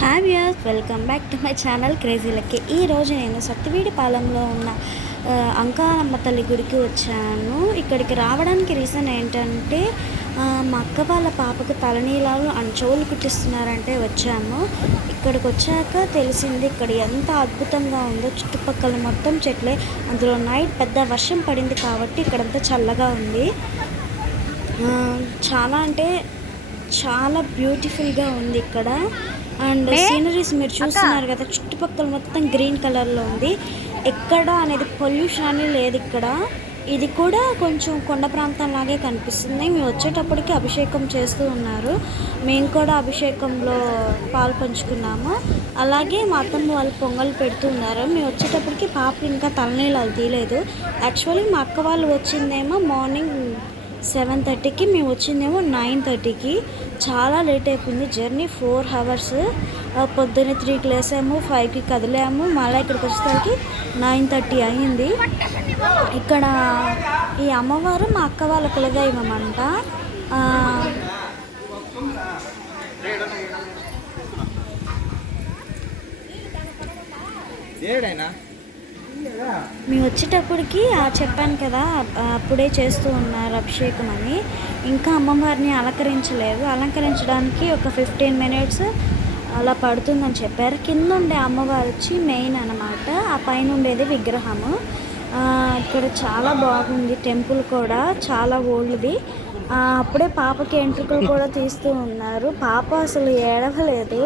Hi viewers, welcome back to my channel crazy lucky. ఈరోజు నేను సత్తివేడి పాలెంలో ఉన్న అంకాలమ్మ తల్లి గుడికి వచ్చాను. ఇక్కడికి రావడానికి రీజన్ ఏంటంటే మా అక్క వాళ్ళ పాపకు తలనీలాలు అండ్ చెవులు కుట్టిస్తున్నారంటే వచ్చాము. ఇక్కడికి వచ్చాక తెలిసింది ఇక్కడ ఎంత అద్భుతంగా ఉందో. చుట్టుపక్కల మొత్తం చెట్లే, అందులో నైట్ పెద్ద వర్షం పడింది కాబట్టి ఇక్కడంతా చల్లగా ఉంది. చాలా అంటే చాలా బ్యూటిఫుల్గా ఉంది ఇక్కడ. అండ్ సీనరీస్ మీరు చూస్తున్నారు కదా, చుట్టుపక్కల మొత్తం గ్రీన్ కలర్లో ఉంది. ఎక్కడ అనేది పొల్యూషన్ అనేది లేదు ఇక్కడ. ఇది కూడా కొంచెం కొండ ప్రాంతంలాగే కనిపిస్తుంది. మేము వచ్చేటప్పటికి అభిషేకం చేస్తూ ఉన్నారు. మేము కూడా అభిషేకంలో పాలు పంచుకున్నాము. అలాగే మా అత్తమ్మ వాళ్ళు పొంగల్ పెడుతూ ఉన్నారు. మేము వచ్చేటప్పటికి పాప ఇంకా తలనీళ్ళు తీయలేదు. యాక్చువల్లీ మా అక్క వాళ్ళు వచ్చిందేమో మార్నింగ్ 7:30కి, మేము వచ్చిందేమో 9:30కి. చాలా లేట్ అయిపోయింది. Journey 4 hours. పొద్దున్నే 3కి లేసాము, 5కి కదిలాము. మళ్ళీ ఇక్కడికి వచ్చేసరికి 9:30 అయింది. ఇక్కడ ఈ అమ్మవారు మా అక్క వాళ్ళ కులదైవం అంట. మేము వచ్చేటప్పటికి చెప్పాను కదా, అప్పుడే చేస్తూ ఉన్నారు అభిషేకం అని. ఇంకా అమ్మవారిని అలంకరించడానికి ఒక 15 minutes అలా పడుతుందని చెప్పారు. కింద ఉండే అమ్మవారు వచ్చి మెయిన్ అన్నమాట. ఆ పైన ఉండేది విగ్రహము. ఇక్కడ చాలా బాగుంది. టెంపుల్ కూడా చాలా ఓల్డ్ది. అప్పుడే పాపకి ఎంట్రుకలు కూడా తీస్తూ ఉన్నారు. పాప అసలు ఏడవలేదు.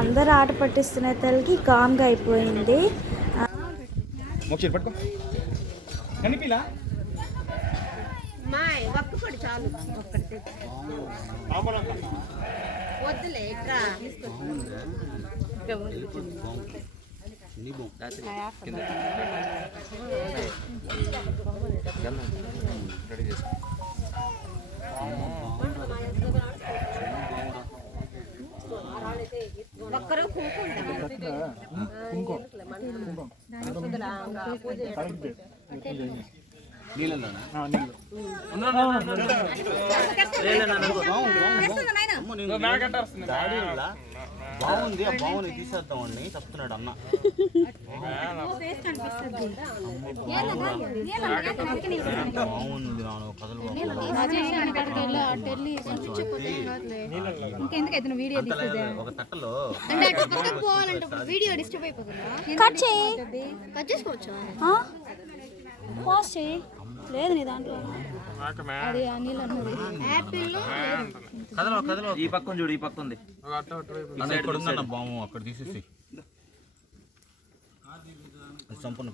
అందరూ ఆట పట్టిస్తున్న తల్లికి కామ్గా అయిపోయింది. బాగుంది. ఆ బాగుంది తీసేద్దామండి చెప్తున్నాడు అన్న. బాగుంది నాన్న కథలు ఒక తట్టలో లేదు నీ దాంట్లో కథలో ఈ పక్కన చూడు, ఈ పక్క ఉంది. బాము అక్కడ తీసేసి సంపూర్ణ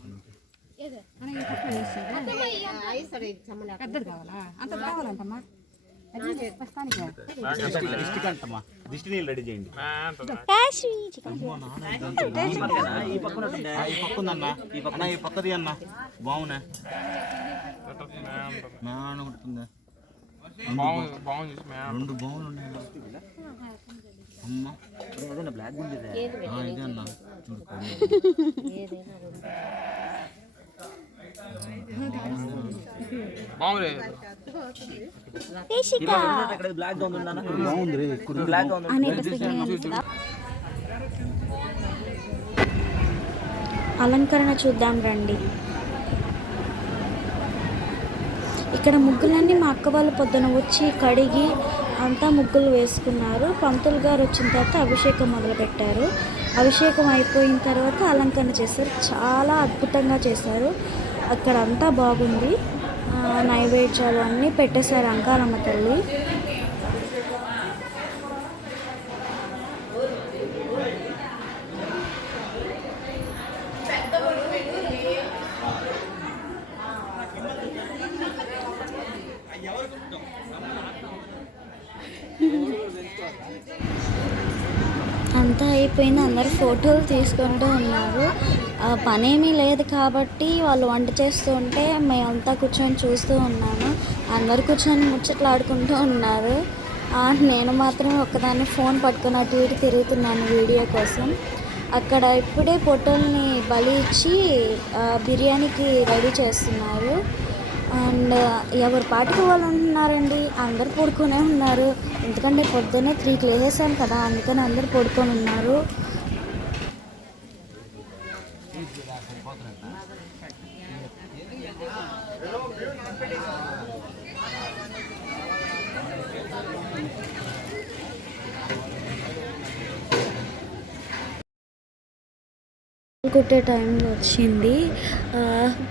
దిష్టి నీళ్ళు రెడీ చేయండి. ఈ పక్క ఉందన్నా, ఈ పక్కది అన్న బాగున్నా మేన కొడుతుందా. 2 బావులు ఉన్నాయి అమ్మ. బ్లాక్ ఇదే అన్న అలంకరణ చూద్దాం రండి. ఇక్కడ ముగ్గులన్నీ మా అక్క వాళ్ళు పొద్దున వచ్చి కడిగి అంతా ముగ్గులు వేసుకున్నారు. పంతులు గారు వచ్చిన తర్వాత అభిషేకం మొదలుపెట్టారు. అభిషేకం అయిపోయిన తర్వాత అలంకరణ చేశారు. చాలా అద్భుతంగా చేశారు. అక్కడ అంతా బాగుంది. నైవేద్యాలు అన్నీ పెట్టేశారు అంకాలమ్మ తల్లి. అంతా అయిపోయింది. అందరు ఫోటోలు తీసుకుంటూ ఉన్నారు. పనేమీ లేదు కాబట్టి వాళ్ళు వంట చేస్తూ ఉంటే మేమంతా కూర్చొని చూస్తూ ఉన్నాను. అందరు కూర్చొని ముచ్చట్లు ఆడుకుంటూ ఉన్నారు. నేను మాత్రమే ఒక్కదాన్ని ఫోన్ పట్టుకుని అటు ఇటు తిరుగుతున్నాను వీడియో కోసం. అక్కడ ఇప్పుడే పొట్టల్ని బలి ఇచ్చి బిర్యానీకి రెడీ చేస్తున్నారు. అండ్ ఎవరు పాటికి వాళ్ళు ఉంటున్నారండి, అందరు పడుకునే ఉన్నారు. ఎందుకంటే పొద్దున్నే 3కి లేసేసాను కదా, అందుకని అందరు పడుకొని ఉన్నారు. కుట్టే టైంలో వచ్చింది.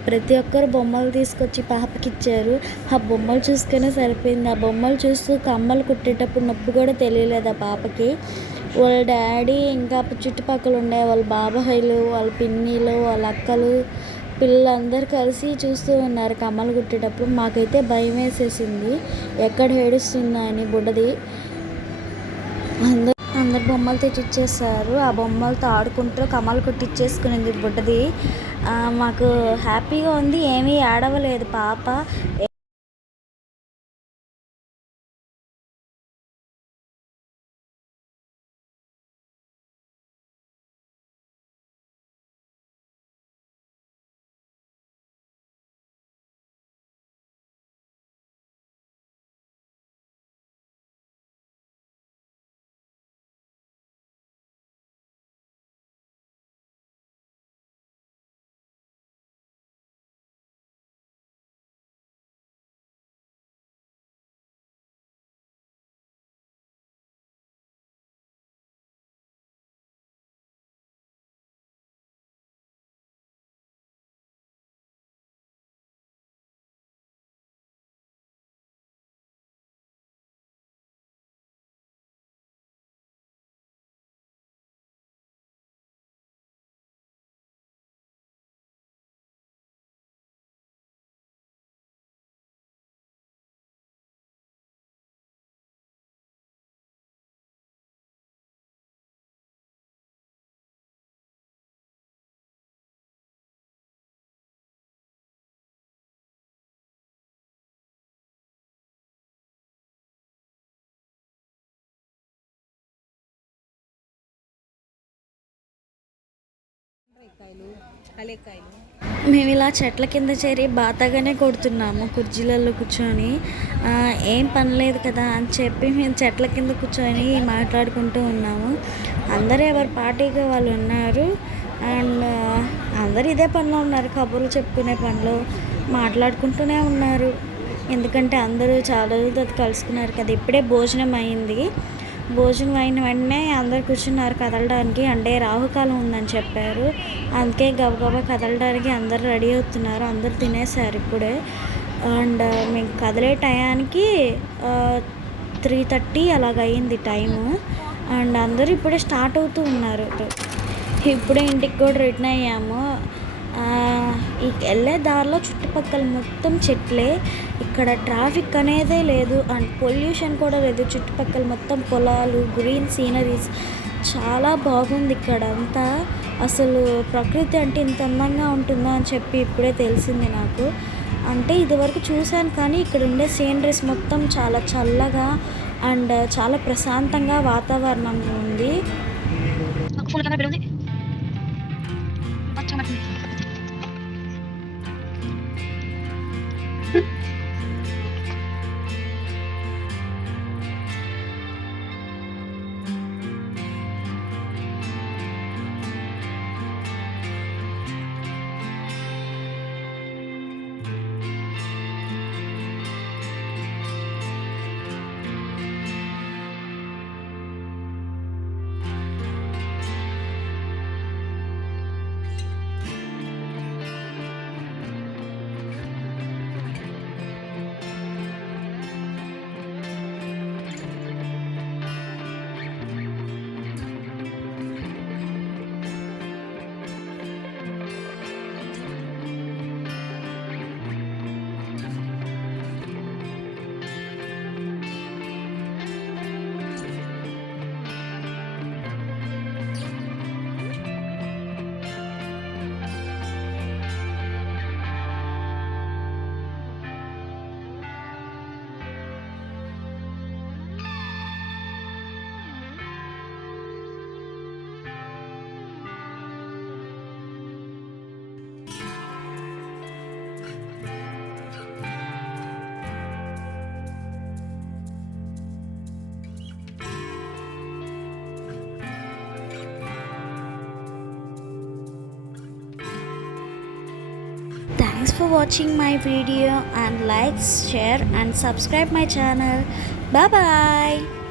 ప్రతి ఒక్కరు బొమ్మలు తీసుకొచ్చి పాపకి ఇచ్చారు. ఆ బొమ్మలు చూసుకునే సరిపోయింది. ఆ బొమ్మలు చూస్తూ కమ్మలు కుట్టేటప్పుడు నొప్పి కూడా తెలియలేదు ఆ పాపకి. వాళ్ళ డాడీ ఇంకా చుట్టుపక్కల ఉండే వాళ్ళ బాబాయిలు, వాళ్ళ పిన్నిలు, వాళ్ళ అక్కలు, పిల్లలందరూ కలిసి చూస్తూ ఉన్నారు కమ్మలు కుట్టేటప్పుడు. మాకైతే భయం వేసేసింది, ఎక్కడ ఏడుస్తుందా అని బుడ్డది. అందరు బొమ్మలు తెచ్చిచ్చేసారు. ఆ బొమ్మలతో ఆడుకుంటూ కమ్మలు కుట్టిచ్చేసుకునింది బుడ్డది. మాకు హ్యాపీగా ఉంది, ఏమీ ఏడవలేదు పాప. మేము ఇలా చెట్ల కింద చేరి బాతాగానే కొడుతున్నాము కుర్చీలలో కూర్చొని. ఏం పని లేదు కదా అని చెప్పి మేము చెట్ల కింద కూర్చొని మాట్లాడుకుంటూ ఉన్నాము. అందరూ ఎవరి పార్టీగా వాళ్ళు ఉన్నారు. అండ్ అందరు ఇదే పనిలో ఉన్నారు, కబుర్లు చెప్పుకునే పనిలో మాట్లాడుకుంటూనే ఉన్నారు. ఎందుకంటే అందరూ చాలా రోజులతో కలుసుకున్నారు కదా. ఇప్పుడే భోజనం అయింది. భోజనం అయిన వెంటనే అందరు కూర్చున్నారు కదలడానికి. అంటే రాహుకాలం ఉందని చెప్పారు, అందుకే గబగబా కదలడానికి అందరు రెడీ అవుతున్నారు. అందరు తినేసారు ఇప్పుడే. అండ్ మేము కదిలే టయానికి 3:30 అలాగ అయింది టైము. అండ్ అందరూ ఇప్పుడే స్టార్ట్ అవుతూ ఉన్నారు. ఇప్పుడే ఇంటికి కూడా రిటర్న్ అయ్యాము. వెళ్ళే దారిలో చుట్టుపక్కల మొత్తం చెట్లే. ఇక్కడ ట్రాఫిక్ అనేదే లేదు, అండ్ పొల్యూషన్ కూడా లేదు. చుట్టుపక్కల మొత్తం పొలాలు, గ్రీన్ సీనరీస్, చాలా బాగుంది ఇక్కడ అంతా. అసలు ప్రకృతి అంటే ఇంత అందంగా ఉంటుందా అని చెప్పి ఇప్పుడే తెలిసింది నాకు. అంటే ఇదివరకు చూశాను కానీ ఇక్కడ ఉండే సీనరీస్ మొత్తం చాలా చల్లగా అండ్ చాలా ప్రశాంతంగా వాతావరణం ఉంది. Thanks for watching my video and like, share and subscribe my channel. Bye bye.